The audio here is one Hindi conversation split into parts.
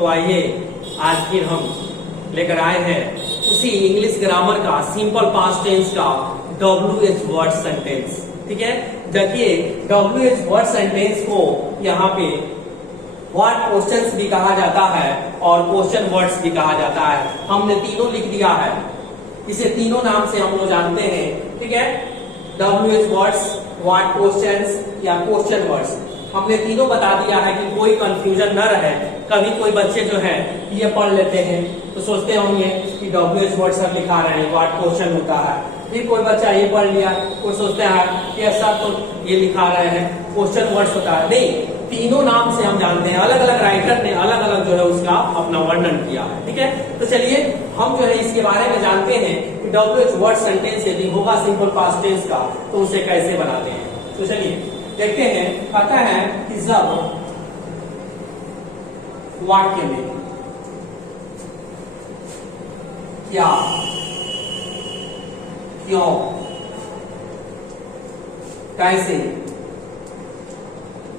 तो आइए आज फिर हम लेकर आए हैं उसी इंग्लिश ग्रामर का सिंपल पास्ट टेंस का WH वर्ड सेंटेंस। ठीक है, देखिए WH वर्ड सेंटेंस को यहाँ पे व्हाट क्वेश्चंस भी कहा जाता है और क्वेश्चन वर्ड्स भी कहा जाता है। हमने तीनों लिख दिया है, इसे तीनों नाम से हम लोग जानते हैं। ठीक है, WH वर्ड्स, व्हाट क्वेश्चंस या क्वेश्चन वर्ड्स, हमने तीनों बता दिया है कि कोई कंफ्यूजन न रहे। कभी कोई बच्चे जो है ये पढ़ लेते हैं तो सोचते होंगे कि WH वर्ड सब लिखा रहे हैं, व्हाट क्वेश्चन होता है। फिर कोई बच्चा ये पढ़ लिया, कोई सोचते हैं कि ऐसा तो ये लिखा रहे हैं, क्वेश्चन वर्ड्स होता है। नहीं, तीनों नाम से हम जानते हैं। अलग अलग राइटर ने अलग अलग जो है उसका अपना वर्णन किया है। ठीक है, तो चलिए हम जो है इसके बारे में जानते हैं कि WH वर्ड सेंटेंस यदि होगा सिंपल पास्ट टेंस का तो उसे कैसे बनाते हैं। तो चलिए देखते हैं। कहता है कि जब वाक्य में क्या, क्यों, कैसे,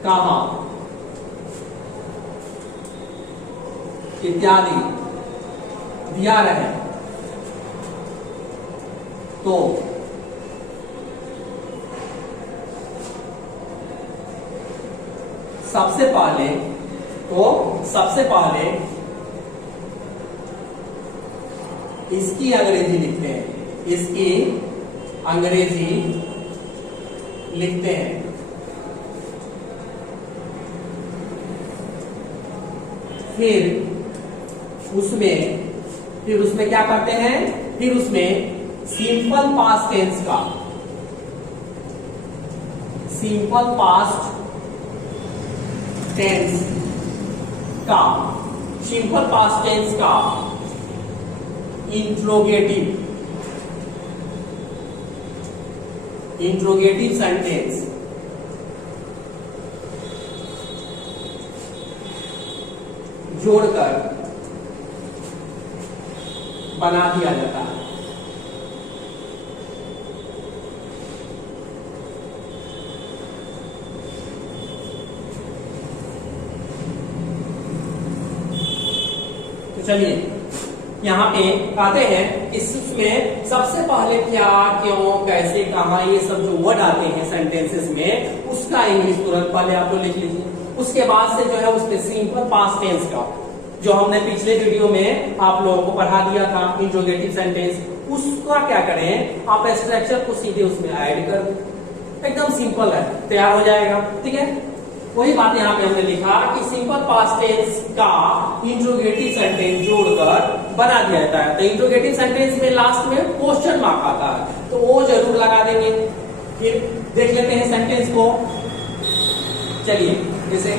कहां इत्यादि दिया रहे तो सबसे पहले इसकी अंग्रेजी लिखते हैं, इसकी अंग्रेजी लिखते हैं। फिर उसमें क्या करते हैं, फिर उसमें सिंपल पास्ट टेंस का, सिंपल पास्ट टेंस का, सिंपल पास्ट टेंस का इंट्रोगेटिव सेंटेंस जोड़कर बना दिया जाता है। तो चलिए यहाँ पे कहते हैं इसमें सबसे पहले क्या, क्यों, कैसे, कहां, ये सब जो वर्ड आते हैं सेंटेंसेस में उसका इंग्लिश तुरंत पहले आप लोग लिख लीजिए। उसके बाद से जो है उसमें सिंपल पास्ट टेंस का जो हमने पिछले वीडियो में आप लोगों को पढ़ा दिया था इंट्रोगेटिव सेंटेंस, उसका क्या करें, आप स्ट्रक्चर को सीधे उसमें ऐड कर दें। एकदम सिंपल है, तैयार हो जाएगा। ठीक है, वही बात यहाँ पे हमने लिखा कि सिंपल पास्ट टेंस का इंट्रोगेटिव सेंटेंस जोड़कर बना दिया जाता है। तो इंट्रोगेटिव सेंटेंस में लास्ट में क्वेश्चन मार्क आता है तो वो जरूर लगा देंगे। फिर देख लेते हैं सेंटेंस को। चलिए, जैसे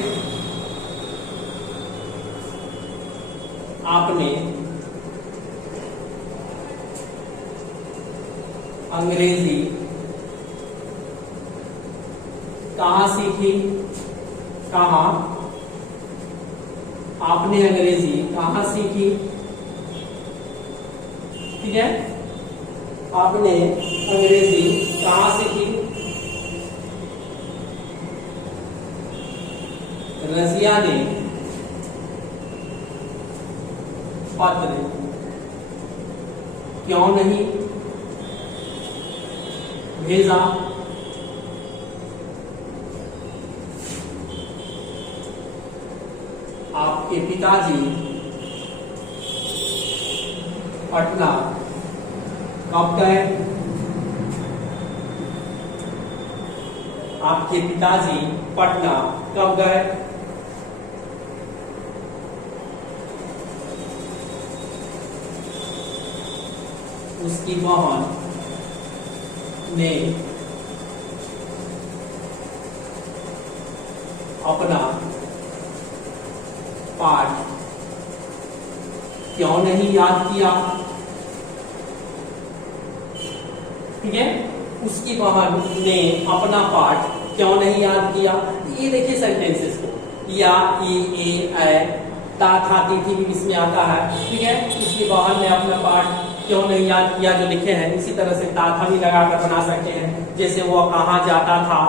आपने अंग्रेजी कहाँ सीखी, कहाँ, आपने अंग्रेजी कहाँ सीखी। ठीक है, आपने अंग्रेजी कहाँ सीखी, रजिया ने पत्र क्यों नहीं भेजा, आपके पिताजी पटना कब गए, आपके पिताजी पटना कब गए। उसकी बहन ने अपना पाठ क्यों नहीं याद किया। ठीक है, उसकी बहन ने अपना पाठ क्यों नहीं याद किया। ये देखिए सेंटेंसेस को, या, ए, ता, था, थी भी इसमें आता है। ठीक है, उसकी बहन ने अपना पाठ क्यों नहीं याद किया जो लिखे हैं। इसी तरह से ता, था भी लगाकर बना सकते हैं। जैसे वो कहाँ जाता था,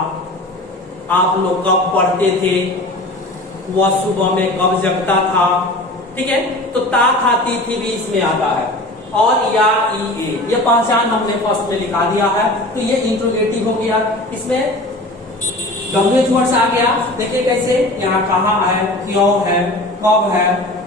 आप लोग कब पढ़ते थे, वह सुबह में कब जगता था, ठीक है। तो ता था ती थी भी इसमें आता है, और या ई ए, ये पहचान हमने फर्स्ट में लिखा दिया है। तो ये इंट्रोगेटिव हो गया। इसमें WH वर्ड्स आ गया। देखिए कैसे, यहाँ कहाँ है, क्यों है, कब है,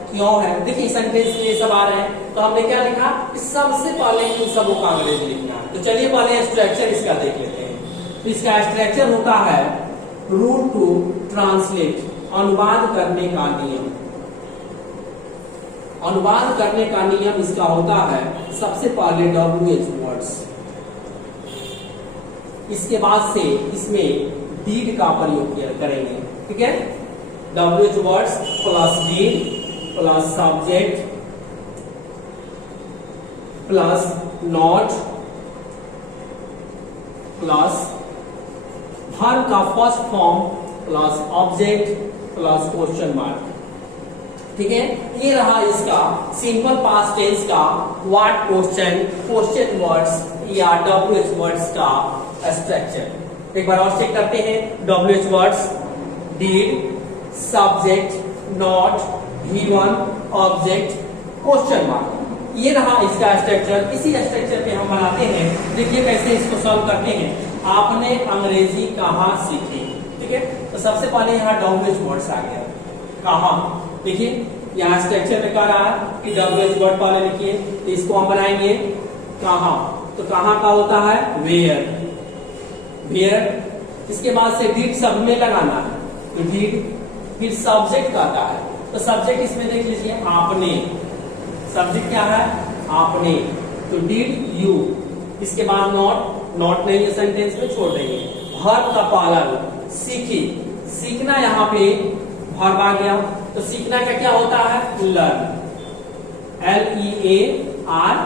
क्यों है। देखिए सेंटेंस में ये सब आ रहे हैं। तो हमने क्या लिखा कि सबसे पहले इन सबों का अंग्रेजी लिखना है। तो चलिए पहले स्ट्रक्चर इसका देख लेते हैं। तो इसका स्ट्रक्चर होता है रूल टू ट्रांसलेट, अनुवाद करने का नियम। अनुवाद करने का नियम इसका होता है सबसे पहले WH वर्ड्स, इसके बाद से इसमें डीड का प्रयोग करेंगे। ठीक है, WH words plus did plus subject plus not plus verb का first form plus object plus question mark. ठीक है, ये रहा इसका सिंपल पास्ट टेंस का व्हाट क्वेश्चन, क्वेश्चन वर्ड्स या WH वर्ड्स का स्ट्रक्चर। एक बार और चेक करते हैं। WH words did, subject, not, V1, object, question mark. ये रहा इसका स्ट्रक्चर। इसी स्ट्रक्चर पे हम बनाते हैं। देखिए कैसे इसको सॉल्व करते हैं। आपने अंग्रेजी कहाँ सीखी? ठीक है, तो सबसे पहले यहाँ WH वर्ड्स आ गया, कहाँ। देखिए यहाँ स्ट्रक्चर में कह रहा है कि WH वर्ड पहले लिखिए, तो इसको हम बनाएंगे कहाँ। तो कहाँ का होता है वेयर, वेयर। इसके बाद से डीड सब में लगाना है, तो डीड। फिर सब्जेक्ट का आता है, तो सब्जेक्ट इसमें देख लीजिए आपने, सब्जेक्ट क्या है आपने, तो डीड यू। इसके बाद नॉट, नॉट नहीं है सेंटेंस में, छोड़ देंगे। वर्ब का पहला रूप सीखी, सीखना यहाँ पे वर्ब आ गया। तो सीखना का क्या होता है learn, LEARN,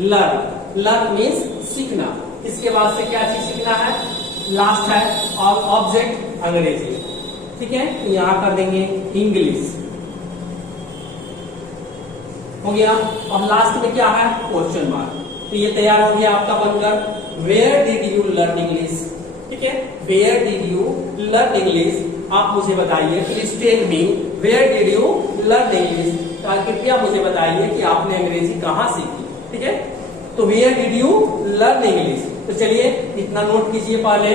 learn. Learn means सीखना। इसके बाद से क्या चीज सीखना है, लास्ट है और ऑब्जेक्ट अंग्रेजी। ठीक है, तो यहां कर देंगे इंग्लिश, हो गया। और लास्ट में क्या है क्वेश्चन मार्क। तो ये तैयार हो गया आपका बनकर where did you learn English. ठीक है, where did you learn English. आप मुझे बताइए, please tell me where did you learn English. कृपया मुझे बताइए कि आपने अंग्रेजी कहाँ सीखी। ठीक है, तो where did you learn English. तो चलिए इतना नोट कीजिए पहले।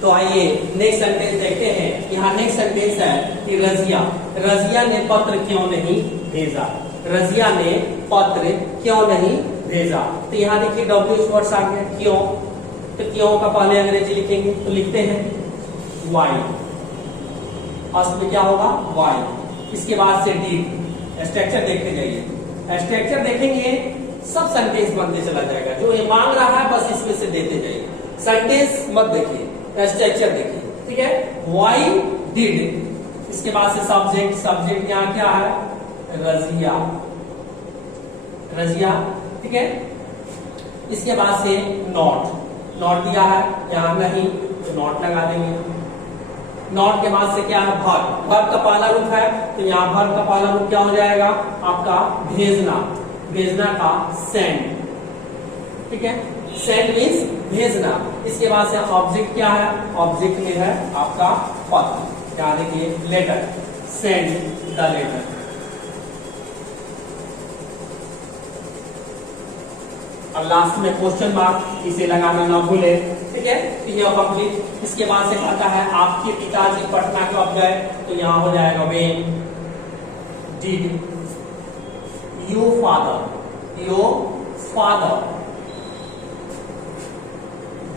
तो आइए नेक्स्ट सेंटेंस देखते हैं। यहाँ नेक्स्ट सेंटेंस है कि रजिया ने पत्र क्यों नहीं भेजा। रजिया ने पत्र क्यों नहीं भेजा। तो यहाँ देखिए WH वर्ड्स आ गया क्यों। तो क्यों का पहले अंग्रेजी लिखेंगे, तो लिखते हैं वाई। फर्स्ट में क्या होगा वाई। इसके बाद से डीड। स्ट्रक्चर देखते जाइए, स्ट्रक्चर देखेंगे सब सेंटेंस बनते चला जाएगा। जो ये मांग रहा है बस इसमें से देते जाइए, सेंटेंस मत देखिए, स्ट्रक्चर देखिए। ठीक है, वाई डिड। इसके बाद से सब्जेक्ट, सब्जेक्ट यहाँ क्या है रजिया, रजिया। ठीक है, इसके बाद से नॉट, नॉट दिया है यहाँ नहीं, तो नॉट लगा देंगे। नॉट के बाद से क्या है वर्ब, वर्ब का पहला रूप है, तो यहाँ वर्ब का पहला रूप क्या हो जाएगा आपका भेजना, भेजना का सेंड। ठीक है, सेंड मीन्स भेजना। इसके बाद से ऑब्जेक्ट क्या है, ऑब्जेक्ट में है आपका पत्र। क्या देखिए लेटर, सेंड द लेटर। अब लास्ट में क्वेश्चन मार्क, इसे लगाना ना भूले। ठीक है, तो यह कंप्लीट। इसके बाद से आता है आपके पिताजी पटना कब गए। तो यहाँ हो जाएगा when did your father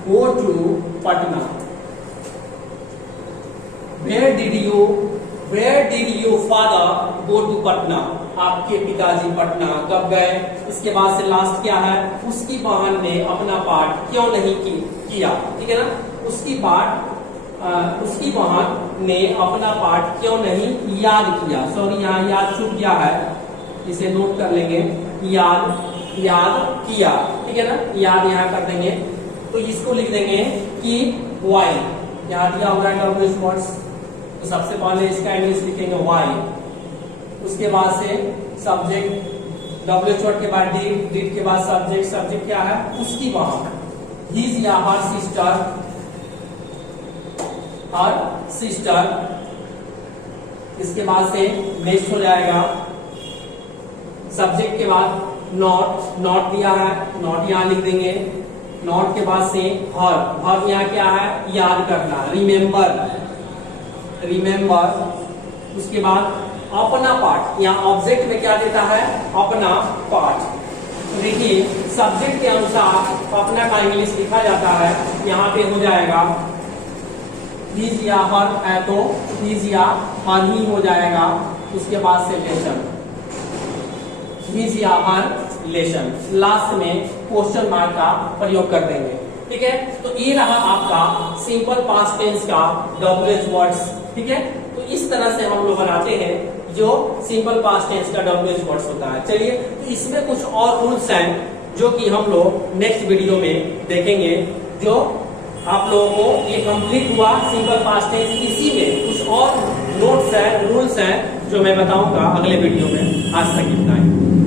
go to Patna. Where did your father go to Patna? आपके पिताजी पटना कब गए। इसके बाद से लास्ट क्या है, उसकी बहन ने अपना पाठ क्यों नहीं किया। ठीक है ना, उसकी बहन ने अपना पाठ क्यों नहीं याद किया। सॉरी यहाँ याद छूट गया है, इसे नोट कर लेंगे। याद किया। ठीक है ना, याद यहाँ कर देंगे। तो इसको लिख देंगे कि वाई, यहाँ दिया होगा WH वर्ड्स। तो सबसे पहले इसका इंग्लिश लिखेंगे वाई, उसके बाद से सब्जेक्ट, डब्ल्यूएच वर्ड के बाद डिड, डिड के बाद सब्जेक्ट, सब्जेक्ट क्या है उसकी वहां, हिज या हर सिस्टर, हर सिस्टर। इसके बाद से नेक्स्ट हो जाएगा सब्जेक्ट के बाद नॉट, नॉट दिया है, नॉट यहां लिख देंगे। नॉट के बाद से हर, हर यहां क्या है याद करना, रिमेंबर, रिमेंबर। उसके बाद अपना पार्ट, यहाँ ऑब्जेक्ट में क्या देता है अपना पार्ट। तो देखिए सब्जेक्ट के अनुसार अपना का इंग्लिश लिखा जाता है, यहाँ पे हो जाएगा हिज या हर है तो हिज या हर ही हो जाएगा। उसके बाद से लेसन, हिज या हर लेसन, लास्ट में क्वेश्चन मार्क का प्रयोग कर देंगे। ठीक है, तो ये रहा आपका सिंपल पास्ट टेंस का डब्ल्यूएच वर्ड्स। ठीक है, तो इस तरह से हम लोग बनाते हैं जो सिंपल पास्ट टेंस का डब्ल्यूएच वर्ड्स होता है। चलिए, तो इसमें कुछ और रूल्स हैं जो कि हम लोग नेक्स्ट वीडियो में देखेंगे, जो आप लोगों को ये कंप्लीट हुआ सिंपल पास्ट टेंस। इसी में कुछ और नोट्स हैं, रूल्स हैं जो मैं बताऊंगा अगले वीडियो में। आज तक इतना ही।